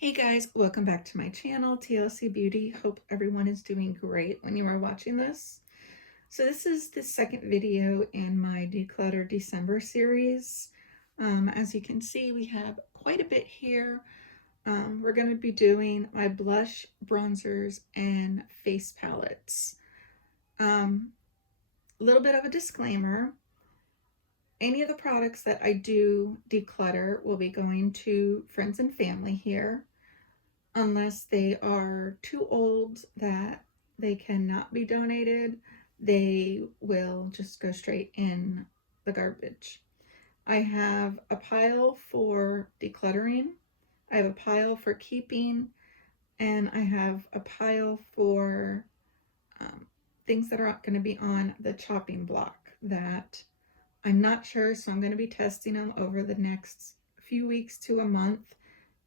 Hey guys, welcome back to my channel, TLC Beauty. Hope everyone is doing great when you are watching this. So this is the second video in my Declutter December series. As you can see, we have quite a bit here. We're going to be doing my blush, bronzers, and face palettes. A little bit of a disclaimer. Any of the products that I do declutter will be going to friends and family here, unless they are too old that they cannot be donated. They will just go straight in the garbage. I have a pile for decluttering, I have a pile for keeping, and I have a pile for things that are going to be on the chopping block that I'm not sure, so I'm going to be testing them over the next few weeks to a month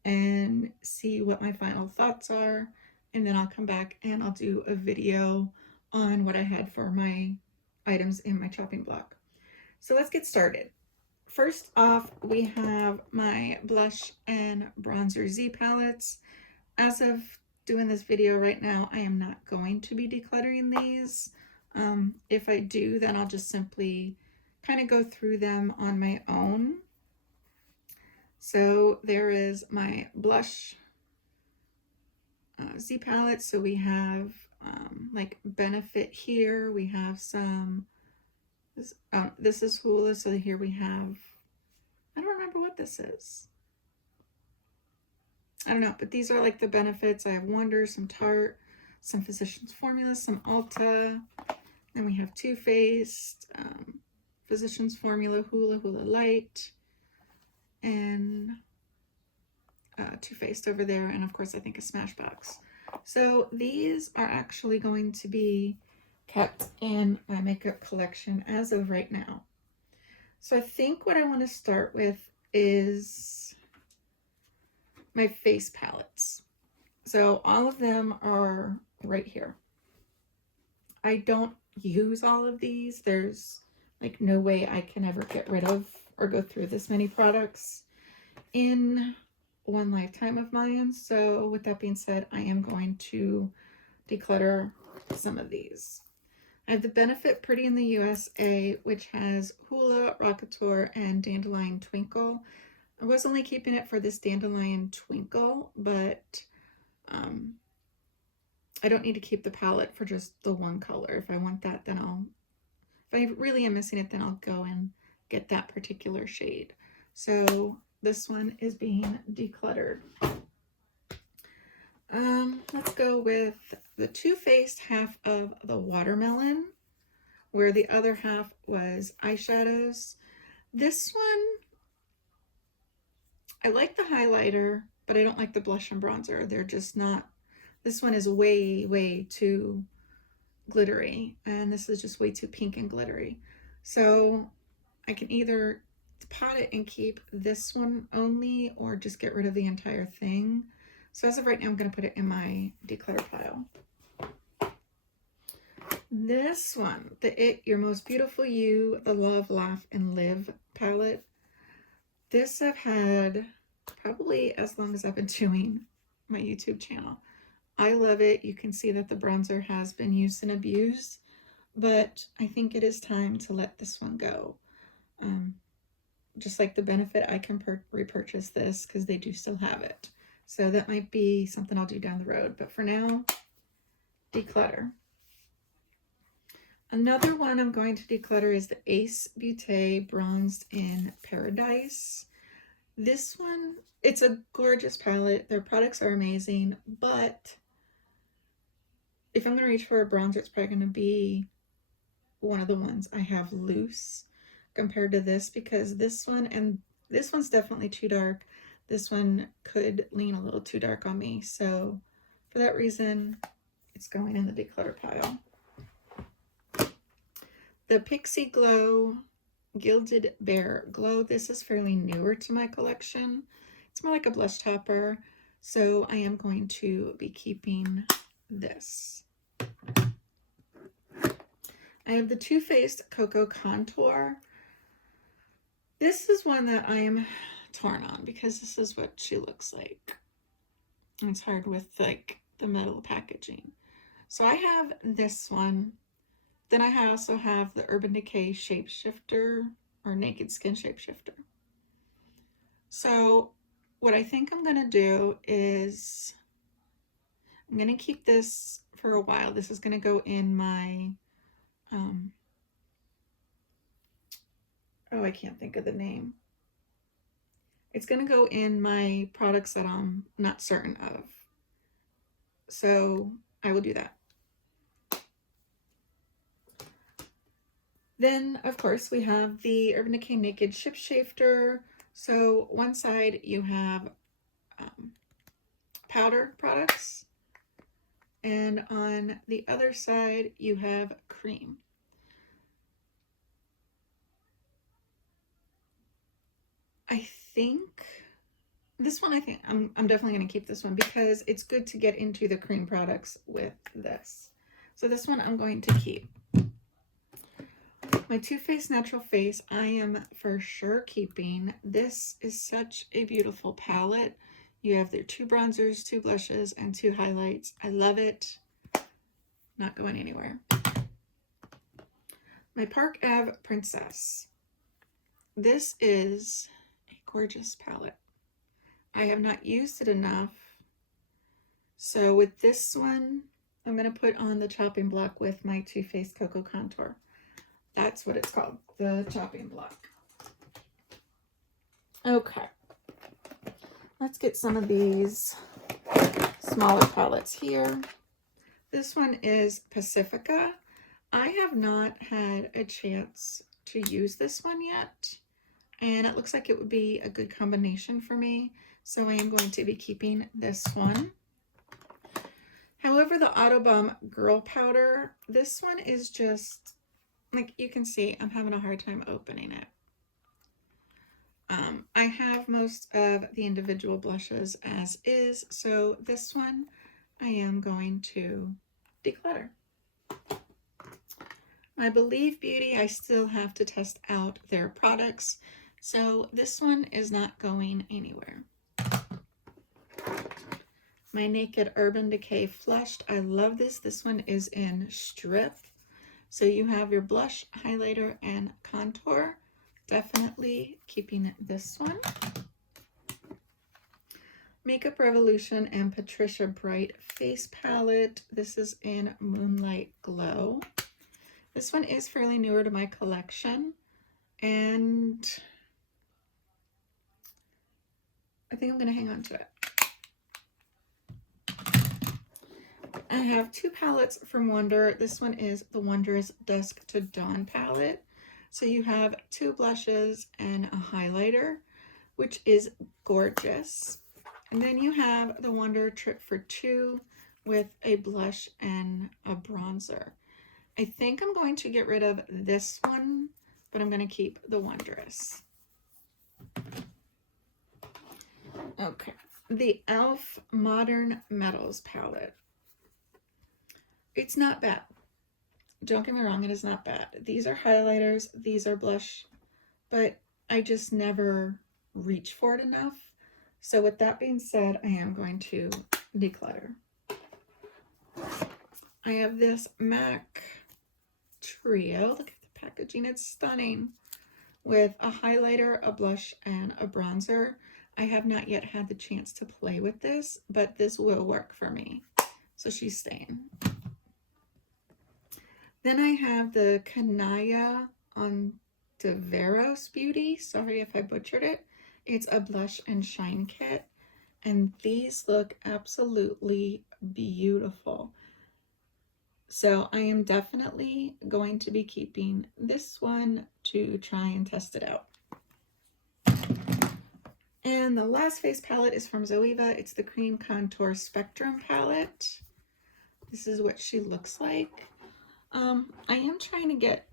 and see what my final thoughts are, and then I'll come back and I'll do a video on what I had for my items in my chopping block. So let's get started. First off, we have my blush and bronzer Z palettes. As of doing this video right now, I am not going to be decluttering these. If I do, then I'll just simply kind of go through them on my own. So there is my blush Z palette. So we have like Benefit here. We have some, this is Hula. So here we have, I don't remember what this is. I don't know, but these are like the Benefits. I have Wonder, some Tarte, some Physicians Formula, some Ulta. Then we have Too Faced, Physicians Formula, Hula Light, and Too Faced over there, and of course I think a Smashbox. So these are actually going to be kept in my makeup collection as of right now. So I think what I want to start with is my face palettes. So all of them are right here. I don't use all of these. There's like no way I can ever get rid of or go through this many products in one lifetime of mine. So with that being said, I am going to declutter some of these. I have the Benefit Pretty in the USA, which has Hula, Rockateur, and Dandelion Twinkle. I was only keeping it for this Dandelion Twinkle, but I don't need to keep the palette for just the one color. If I want that, then if I really am missing it, then I'll go and get that particular shade. So this one is being decluttered. Let's go with the Too Faced half of the Watermelon, where the other half was eyeshadows. This one, I like the highlighter, but I don't like the blush and bronzer. They're just not, this one is way too glittery, and this is just way too pink and glittery. So I can either pot it and keep this one only, or just get rid of the entire thing. So as of right now, I'm going to put it in my declutter pile. This one, the It Your Most Beautiful You, the Love, Laugh, and Live palette. This I've had probably as long as I've been doing my YouTube channel. I love it. You can see that the bronzer has been used and abused, but I think it is time to let this one go. Just like the Benefit, I can repurchase this because they do still have it. So that might be something I'll do down the road. But for now, declutter. Another one I'm going to declutter is the Ace Beauté Bronzed in Paradise. This one, it's a gorgeous palette. Their products are amazing, but if I'm going to reach for a bronzer, it's probably going to be one of the ones I have loose compared to this, because this one, and this one's definitely too dark. This one could lean a little too dark on me. So for that reason, it's going in the declutter pile. The Pixie Glow Gilded Bear Glow. This is fairly newer to my collection. It's more like a blush topper. So I am going to be keeping this. I have the Too Faced Cocoa Contour. This is one that I am torn on because this is what she looks like. It's hard with like the metal packaging. So I have this one. Then I also have the Urban Decay Shapeshifter or Naked Skin Shapeshifter. So what I think I'm going to do is I'm going to keep this for a while. This is going to go in my, oh, I can't think of the name. It's going to go in my products that I'm not certain of. So I will do that. Then, of course, we have the Urban Decay Naked Shapeshifter. So one side you have powder products, and on the other side you have cream. I think this one, I'm definitely going to keep this one because it's good to get into the cream products with this. So this one I'm going to keep. My Too Faced Natural Face, I am for sure keeping. This is such a beautiful palette. You have their 2 bronzers, 2 blushes, and 2 highlights. I love it. Not going anywhere. My Park Ave Princess. This is a gorgeous palette. I have not used it enough. So with this one, I'm going to put on the chopping block with my Too Faced Cocoa Contour. That's what it's called, the chopping block. Okay. Let's get some of these smaller palettes here. This one is Pacifica. I have not had a chance to use this one yet, and it looks like it would be a good combination for me. So I am going to be keeping this one. However, the Autobomb Girl Powder, this one is just, like you can see, I'm having a hard time opening it. I have most of the individual blushes as is, so this one I am going to declutter. My Believe Beauty, I still have to test out their products, so this one is not going anywhere. My Naked Urban Decay Flushed, I love this. This one is in Strip. So you have your blush, highlighter, and contour. Definitely keeping this one. Makeup Revolution and Patricia Bright Face Palette. This is in Moonlight Glow. This one is fairly newer to my collection, and I think I'm going to hang on to it. I have 2 palettes from Wonder. This one is the Wonder's Dusk to Dawn palette. So you have 2 blushes and a highlighter, which is gorgeous. And then you have the Wonder Trip for 2 with a blush and a bronzer. I think I'm going to get rid of this one, but I'm going to keep the Wondrous. Okay, the e.l.f. Modern Metals palette. It's not bad. Don't get me wrong, it is not bad. These are highlighters, these are blush, but I just never reach for it enough. So with that being said, I am going to declutter. I have this MAC Trio. Look at the packaging, it's stunning. With a highlighter, a blush, and a bronzer. I have not yet had the chance to play with this, but this will work for me. So she's staying. Then I have the Kanaya on Deveros Beauty. Sorry if I butchered it. It's a blush and shine kit. And these look absolutely beautiful. So I am definitely going to be keeping this one to try and test it out. And the last face palette is from Zoeva. It's the Cream Contour Spectrum palette. This is what she looks like. I am trying to get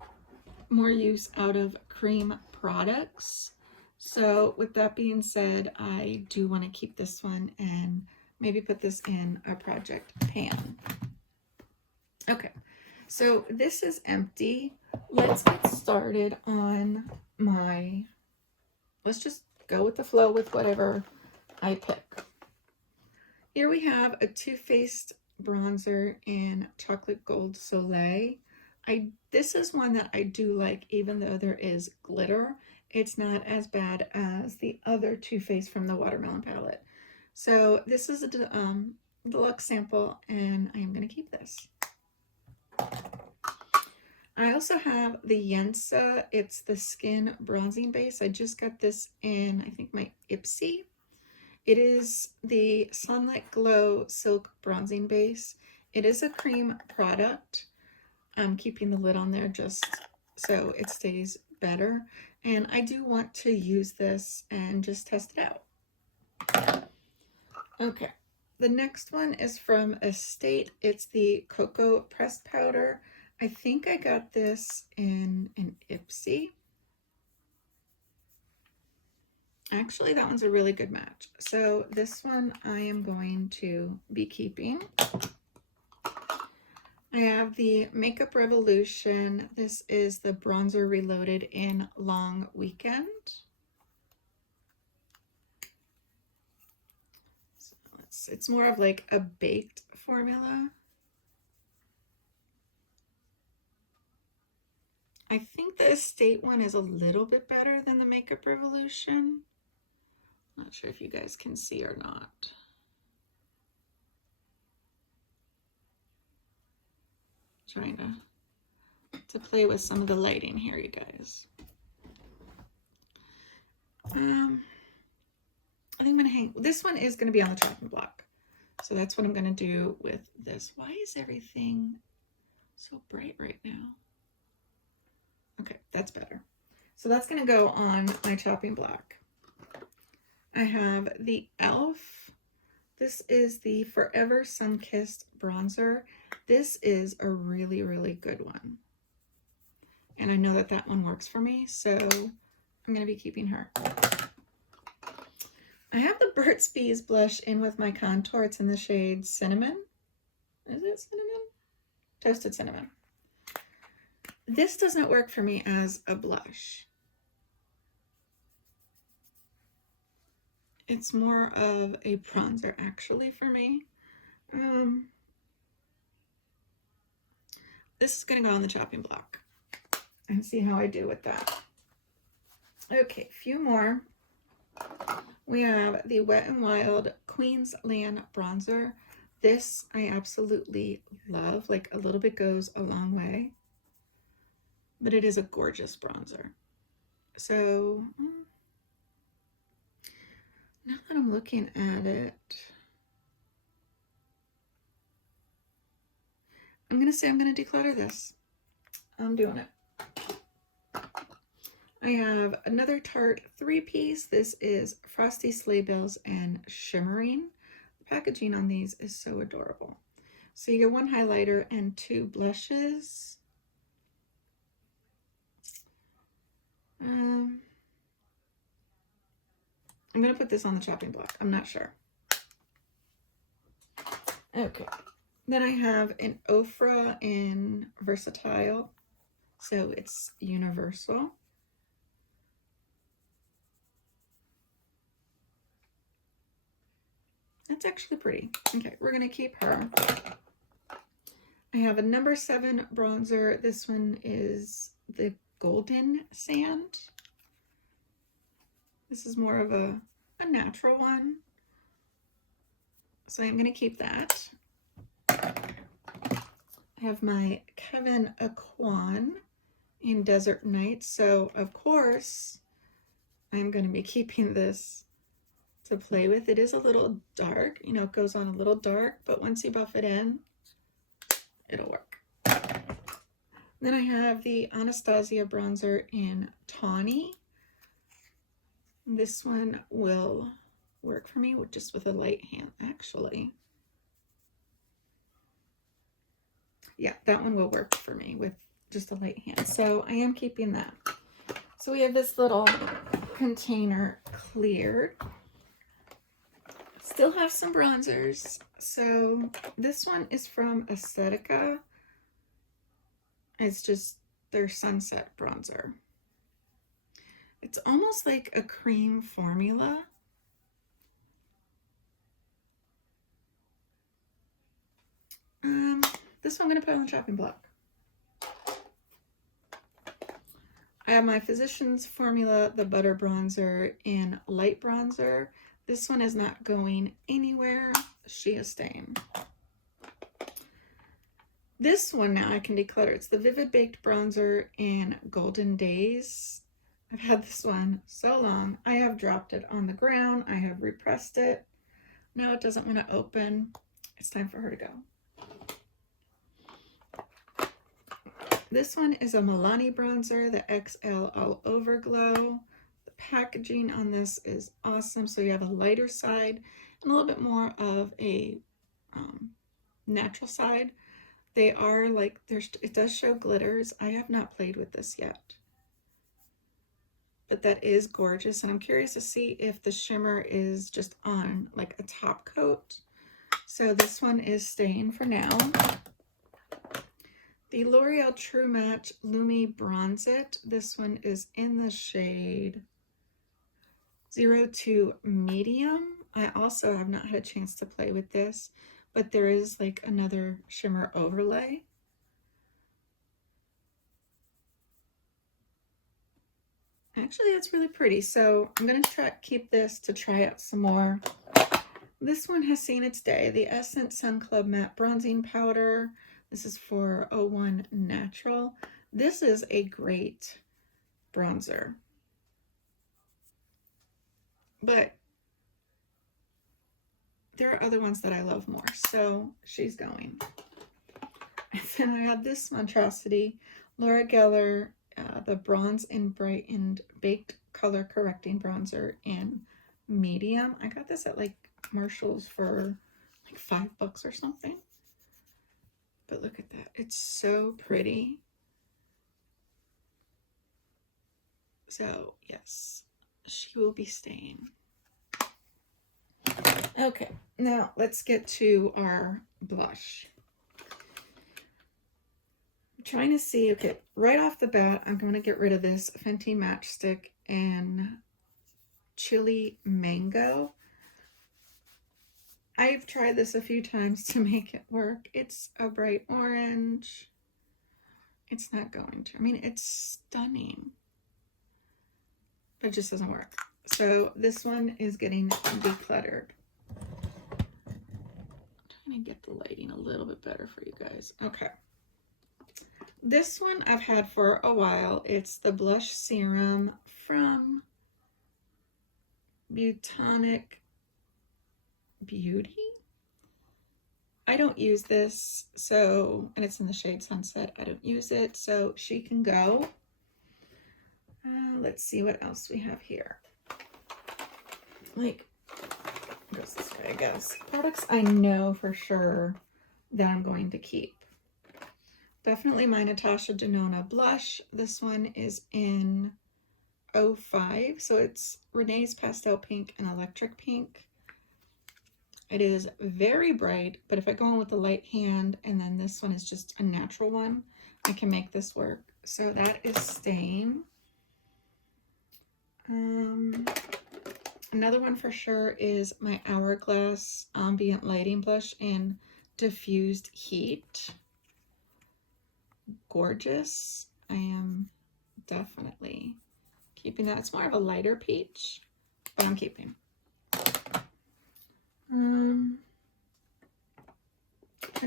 more use out of cream products. So with that being said, I do want to keep this one and maybe put this in a project pan. Okay, so this is empty. Let's get started on my, let's just go with the flow with whatever I pick. Here we have a Too Faced bronzer in Chocolate Gold Soleil. This is one that I do like, even though there is glitter. It's not as bad as the other Too Faced from the Watermelon palette. So this is a deluxe sample, and I am going to keep this. I also have the Yensa. It's the Skin Bronzing Base. I just got this in, I think, my Ipsy. It is the Sunlight Glow Silk Bronzing Base. It is a cream product. I'm keeping the lid on there just so it stays better. And I do want to use this and just test it out. Okay, the next one is from Estate. It's the Cocoa Pressed Powder. I think I got this in an Ipsy. Actually, that one's a really good match. So this one I am going to be keeping. I have the Makeup Revolution. This is the Bronzer Reloaded in Long Weekend. So it's more of like a baked formula. I think the Estate one is a little bit better than the Makeup Revolution. Not sure if you guys can see or not. Trying to play with some of the lighting here, you guys. I think I'm gonna hang, this one is gonna be on the chopping block. So that's what I'm gonna do with this. Why is everything so bright right now? Okay, that's better. So that's gonna go on my chopping block. I have the e.l.f. This is the Forever Sun-Kissed Bronzer. This is a really, really good one. And I know that that one works for me, so I'm going to be keeping her. I have the Burt's Bees blush in with my contour. It's in the shade Cinnamon. Is it Cinnamon? Toasted Cinnamon. This doesn't work for me as a blush. It's more of a bronzer actually for me. This is going to go on the chopping block and see how I do with that. Okay, a few more. We have the Wet n Wild Queensland bronzer. This I absolutely love. Like, a little bit goes a long way, but it is a gorgeous bronzer. So now that I'm looking at it, I'm going to say I'm going to declutter this. I'm doing it. I have another Tarte 3-piece. This is Frosty Sleigh Bells and Shimmering. The packaging on these is so adorable. So you get one highlighter and two blushes. I'm going to put this on the chopping block. I'm not sure. Okay. Then I have an Ofra in Versatile. So it's universal. That's actually pretty. Okay, we're going to keep her. I have a number 7 bronzer. This one is the Golden Sand. This is more of a natural one. So I'm going to keep that. I have my Kevyn Aucoin in Desert Night. So, of course, I'm going to be keeping this to play with. It is a little dark. You know, it goes on a little dark, but once you buff it in, it'll work. Then I have the Anastasia bronzer in Tawny. This one will work for me just with a light hand, actually. Yeah, that one will work for me with just a light hand. So I am keeping that. So we have this little container cleared. Still have some bronzers. So this one is from Aesthetica. It's just their Sunset bronzer. It's almost like a cream formula. This one I'm going to put on the chopping block. I have my Physicians Formula, the Butter Bronzer in Light Bronzer. This one is not going anywhere. She is staying. This one now I can declutter. It's the Vivid Baked Bronzer in Golden Days. I've had this one so long. I have dropped it on the ground. I have repressed it. Now it doesn't want to open. It's time for her to go. This one is a Milani bronzer, the XL All Over Glow. The packaging on this is awesome. So you have a lighter side and a little bit more of a natural side. They are like, it does show glitters. I have not played with this yet, but that is gorgeous. And I'm curious to see if the shimmer is just on like a top coat. So this one is staying for now. The L'Oreal True Match Lumi Bronze It. This one is in the shade 02 Medium. I also have not had a chance to play with this, but there is like another shimmer overlay. Actually, that's really pretty. So I'm going to keep this to try out some more. This one has seen its day. The Essence Sun Club Matte Bronzing Powder. This is for 01 Natural. This is a great bronzer, but there are other ones that I love more, so she's going. And then I have this monstrosity, Laura Geller, the Bronze and Brightened Baked Color Correcting Bronzer in Medium. I got this at like Marshall's for like $5 or something. But look at that. It's so pretty. So, yes, she will be staying. Okay, now let's get to our blush. I'm trying to see, okay, right off the bat, I'm going to get rid of this Fenty Matchstick in Chili Mango. I've tried this a few times to make it work. It's a bright orange. It's not going to. I mean, it's stunning, but it just doesn't work. So this one is getting decluttered. I'm trying to get the lighting a little bit better for you guys. Okay. This one I've had for a while. It's the Blush Serum from Botanic Beauty. I don't use this, so, and it's in the shade Sunset. I don't use it, so she can go. Let's see what else we have here. Like, goes this way, I guess. Products I know for sure that I'm going to keep. Definitely my Natasha Denona blush. This one is in 05, so it's Renee's Pastel Pink and Electric Pink. It is very bright, but if I go in with the light hand and then this one is just a natural one, I can make this work. So that is staying. Another one for sure is my Hourglass Ambient Lighting Blush in Diffused Heat. Gorgeous. I am definitely keeping that. It's more of a lighter peach, but I'm keeping. Trying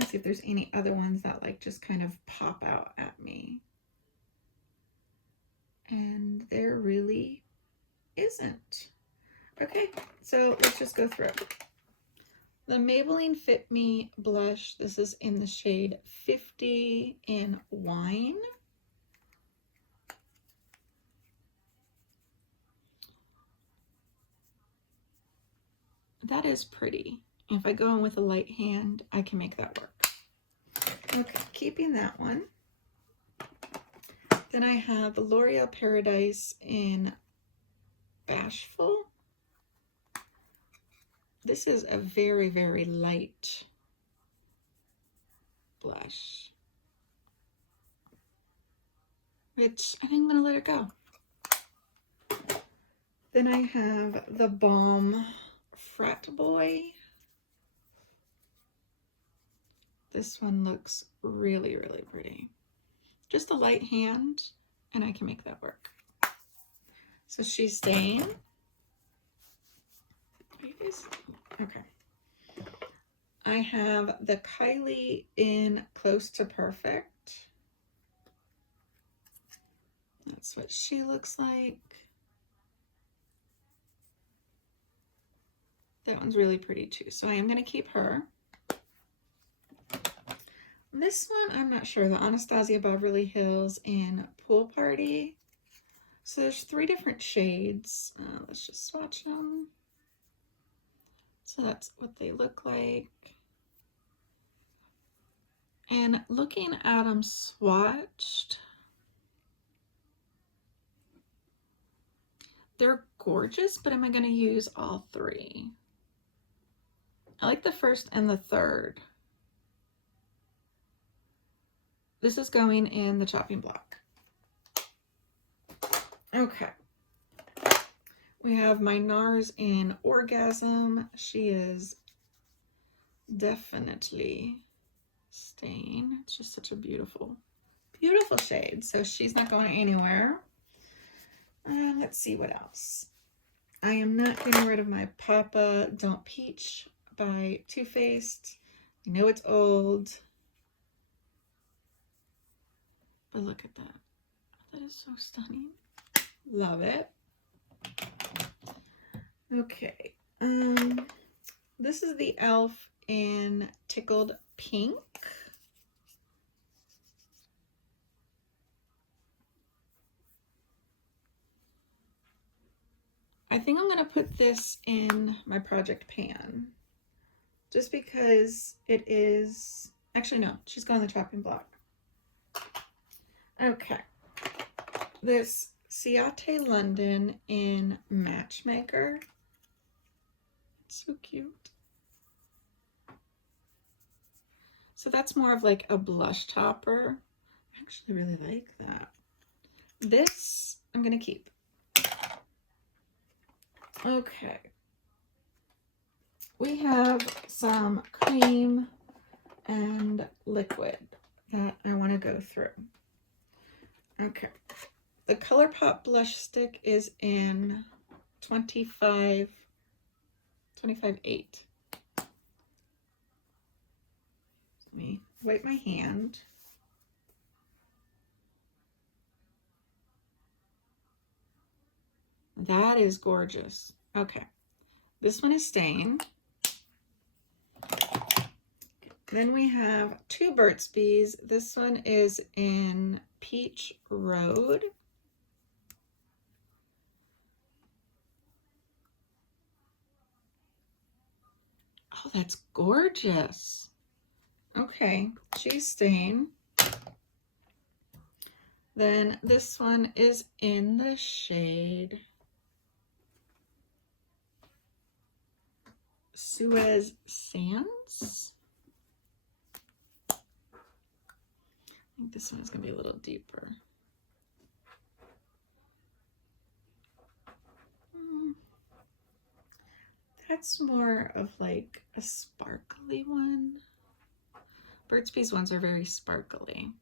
to see if there's any other ones that like just kind of pop out at me. And there really isn't. Okay, so let's just go through. The Maybelline Fit Me blush. This is in the shade 50 in Wine. That is pretty. If I go in with a light hand, I can make that work. Okay, keeping that one. Then I have the L'Oreal Paradise in Bashful. This is a very, very light blush, which I think I'm going to let it go. Then I have the Balm Frat Boy. This one looks really, really pretty. Just a light hand, and I can make that work. So she's staying. Okay. I have the Kylie in Close to Perfect. That's what she looks like. That one's really pretty too, so I am going to keep her. This one, I'm not sure, the Anastasia Beverly Hills in Pool Party. So there's 3 different shades. Let's just swatch them. So that's what they look like. And looking at them swatched, they're gorgeous, but am I going to use all 3? I like the first and the third. This is going in the chopping block. Okay. We have my NARS in Orgasm. She is definitely staying. It's just such a beautiful, beautiful shade. So she's not going anywhere. Let's see what else. I am not getting rid of my Papa Don't Peach by Too Faced. I know it's old, but look at that. That is so stunning. Love it. Okay. This is the e.l.f. in Tickled Pink. I think I'm going to put this in my project pan just because it is, actually no, she's going in the chopping block. Okay. This Ciate London in Matchmaker. It's so cute. So that's more of like a blush topper. I actually really like that. This I'm going to keep. Okay. We have some cream and liquid that I want to go through. Okay. The ColourPop blush stick is in 25.8. Let me wipe my hand. That is gorgeous. Okay. This one is staying. Then we have 2 Burt's Bees. This one is in Peach Road. Oh, that's gorgeous. Okay, she's staying. Then this one is in the shade Suez Sands. I think this one is going to be a little deeper. That's more of like a sparkly one. Burt's Bees ones are very sparkly.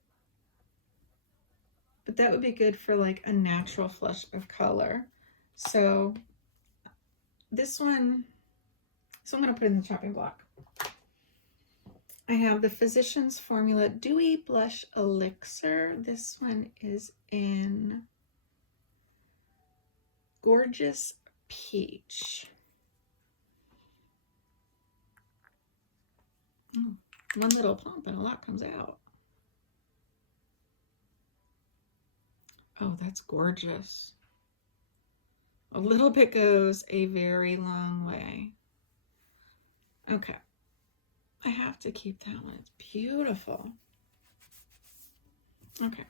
But that would be good for like a natural flush of color. So this one, so I'm going to put it in the chopping block. I have the Physicians Formula Dewy Blush Elixir. This one is in Gorgeous Peach. Oh, one little pump and a lot comes out. Oh, that's gorgeous. A little bit goes a very long way. Okay. I have to keep that one. It's beautiful. Okay.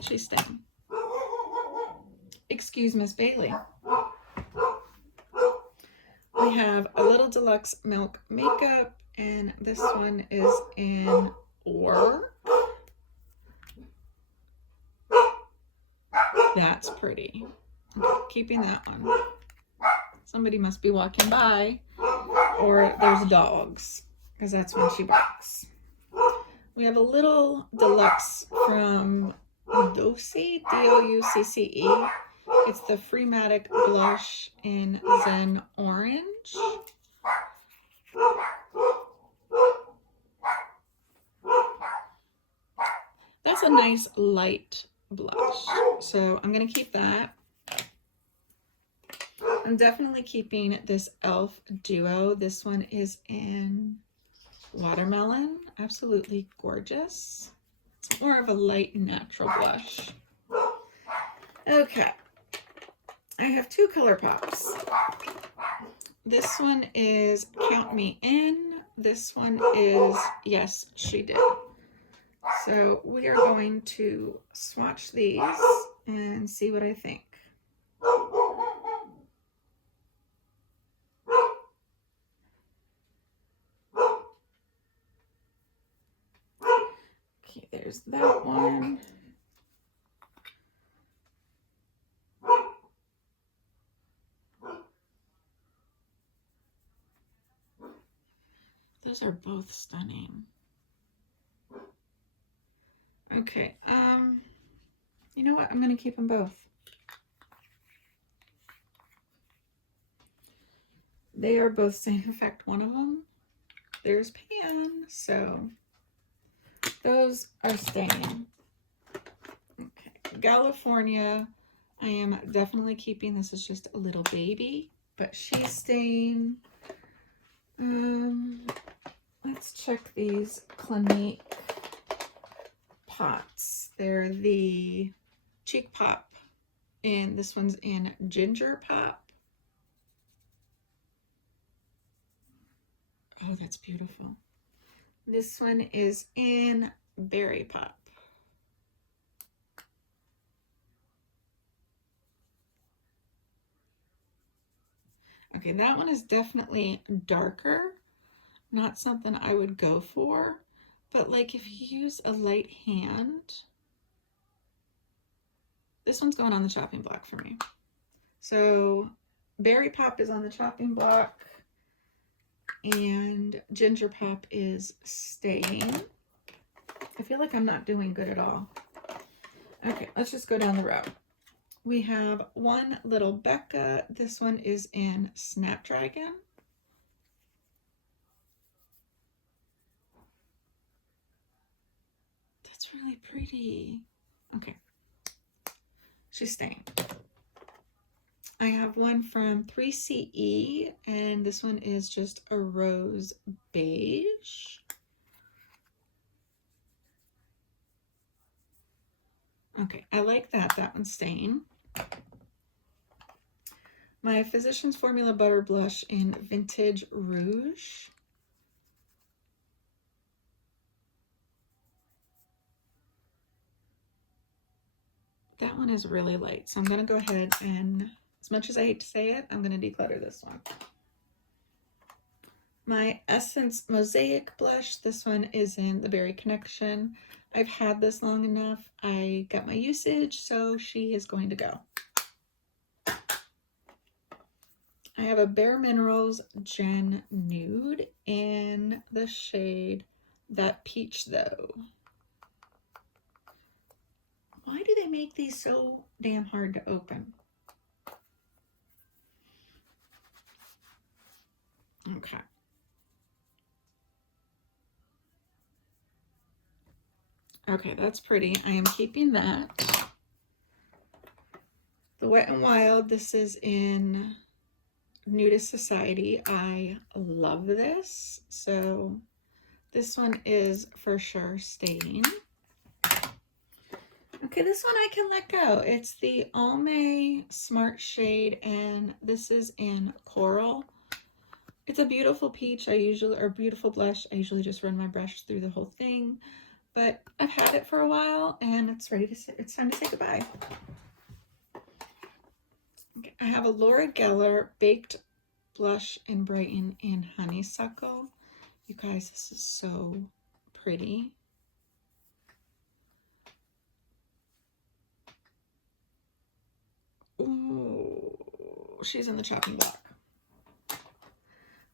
She's staying. Excuse Miss Bailey. We have a Little Deluxe Milk Makeup, and this one is in Or. That's pretty. Okay, keeping that one. Somebody must be walking by, or there's dogs, because that's when she barks. We have a little deluxe from Douce, D-O-U-C-C-E. It's the Freematic blush in Zen Orange. That's a nice light blush, so I'm going to keep that. I'm definitely keeping this e.l.f. Duo. This one is in Watermelon. Absolutely gorgeous. It's more of a light natural blush. Okay. I have two color pops. This one is Count Me In. This one is Yes, She Did. So we are going to swatch these and see what I think. Okay, there's that one. Those are both stunning. Okay, you know what? I'm going to keep them both. They are both same. In fact, one of them, there's Pan, so those are staying. Okay, California, I am definitely keeping. This is just a little baby, but she's staying. Let's check these Clinique pots. They're the Cheek Pop, and this one's in Ginger Pop. Oh, that's beautiful. This one is in Berry Pop. Okay, that one is definitely darker. Not something I would go for, but like if you use a light hand, this one's going on the chopping block for me. So Berry Pop is on the chopping block and Ginger Pop is staying. I feel like I'm not doing good at all. Okay, let's just go down the row. We have one little Becca. This one is in Snapdragon. That's really pretty. Okay, she's staying. I have one from 3CE, and this one is just a rose beige. Okay, I like that. That one's staying. My Physicians Formula Butter Blush in Vintage Rouge. That one is really light, so I'm going to go ahead and, as much as I hate to say it, I'm going to declutter this one. My Essence Mosaic Blush, this one is in the Berry Connection. I've had this long enough. I got my usage, so she is going to go. I have a Bare Minerals Gen Nude in the shade That Peach Though. Why do they make these so damn hard to open? Okay. Okay, that's pretty. I am keeping that. The Wet n Wild, this is in Nudist Society. I love this. So this one is for sure staying. Okay, this one I can let go. It's the Almay Smart Shade, and this is in Coral. It's a beautiful peach. Or beautiful blush. I usually just run my brush through the whole thing, but I've had it for a while, and it's time to say goodbye. Okay, I have a Laura Geller Baked Blush in Brighton in Honeysuckle. You guys, this is so pretty. Ooh, she's in the chopping block.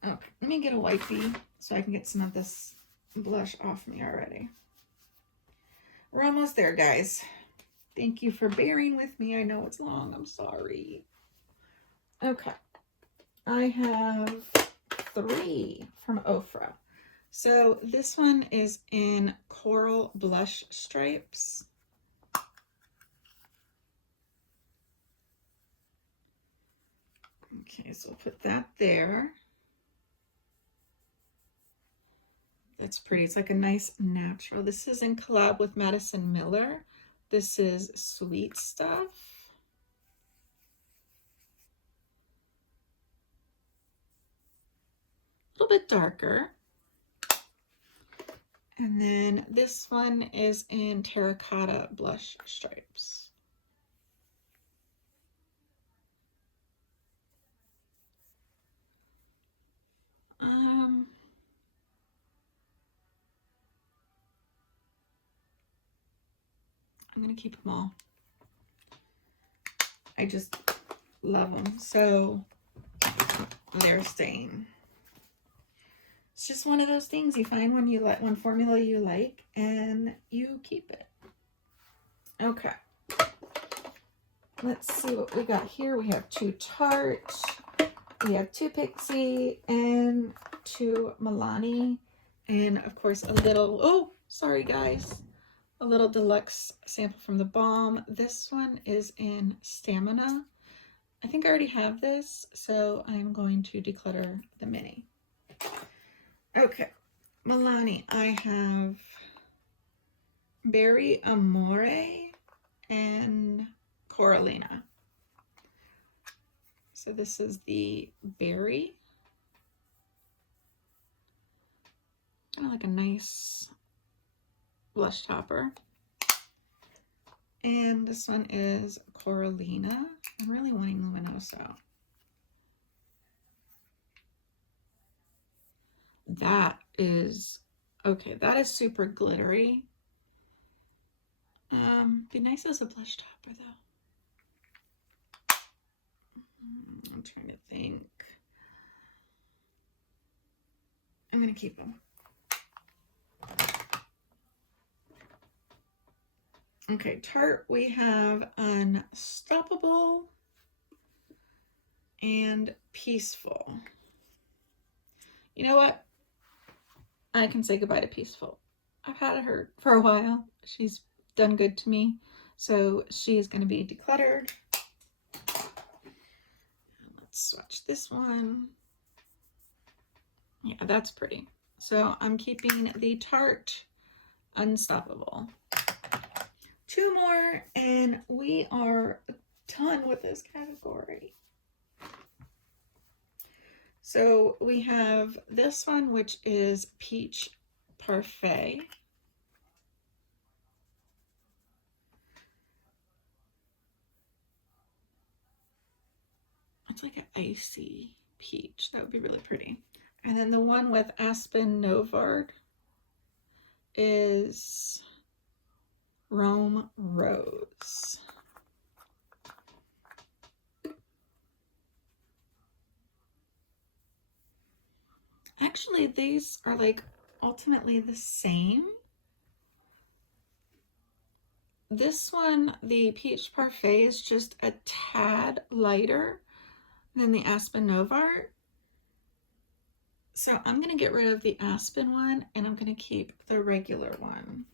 Okay, let me get a wipey so I can get some of this blush off me already. We're almost there, guys. Thank you for bearing with me. I know it's long. I'm sorry. Okay. I have 3 from Ofra. So this one is in Coral Blush Stripes. Okay, so we'll put that there. That's pretty. It's like a nice natural. This is in collab with Madison Miller. This is Sweet Stuff. A little bit darker. And then this one is in Terracotta Blush Stripes. I'm gonna keep them all. I just love them. So they're staying. It's just one of those things you find when you like one formula you like and you keep it. Okay. Let's see what we got here. We have 2 Tarte, we have 2 Pixie, and 2 Milani, and of course a little, oh, sorry guys, a little deluxe sample from the Balm. This one is in Stamina. I think I already have this, so I'm going to declutter the mini. Okay, Milani, I have Berry Amore and Coralina. So this is the berry. Kind of like a nice blush topper. And this one is Coralina. I'm really wanting Luminoso. That is, okay, that is super glittery. Be nice as a blush topper though. I'm trying to think. I'm gonna keep them. Okay, Tarte, we have Unstoppable and Peaceful. You know what? I can say goodbye to Peaceful. I've had her for a while. She's done good to me. So she is going to be decluttered. Let's swatch this one. Yeah, that's pretty. So I'm keeping the Tarte Unstoppable. 2 more and we are done with this category. So we have this one, which is Peach Parfait. It's like an icy peach. That would be really pretty. And then the one with Aspen Novard is Rome Rose. Actually, these are like ultimately the same. This one, the Peach Parfait, is just a tad lighter than the Aspen Novart. So I'm going to get rid of the Aspen one and I'm going to keep the regular one.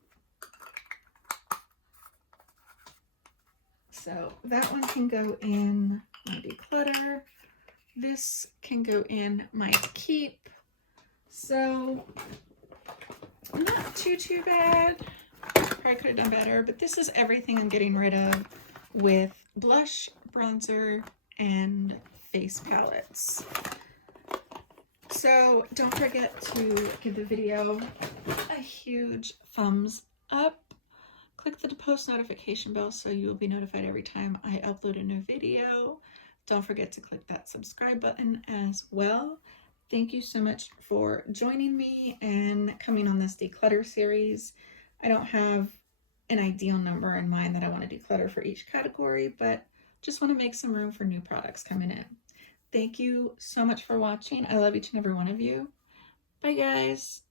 So that one can go in my declutter. This can go in my keep. So not too bad. Probably could have done better, but this is everything I'm getting rid of with blush, bronzer, and face palettes. So don't forget to give the video a huge thumbs up. Click the post notification bell so you will be notified every time I upload a new video. Don't forget to click that subscribe button as well. Thank you so much for joining me and coming on this declutter series. I don't have an ideal number in mind that I want to declutter for each category, but just want to make some room for new products coming in. Thank you so much for watching. I love each and every one of you. Bye, guys.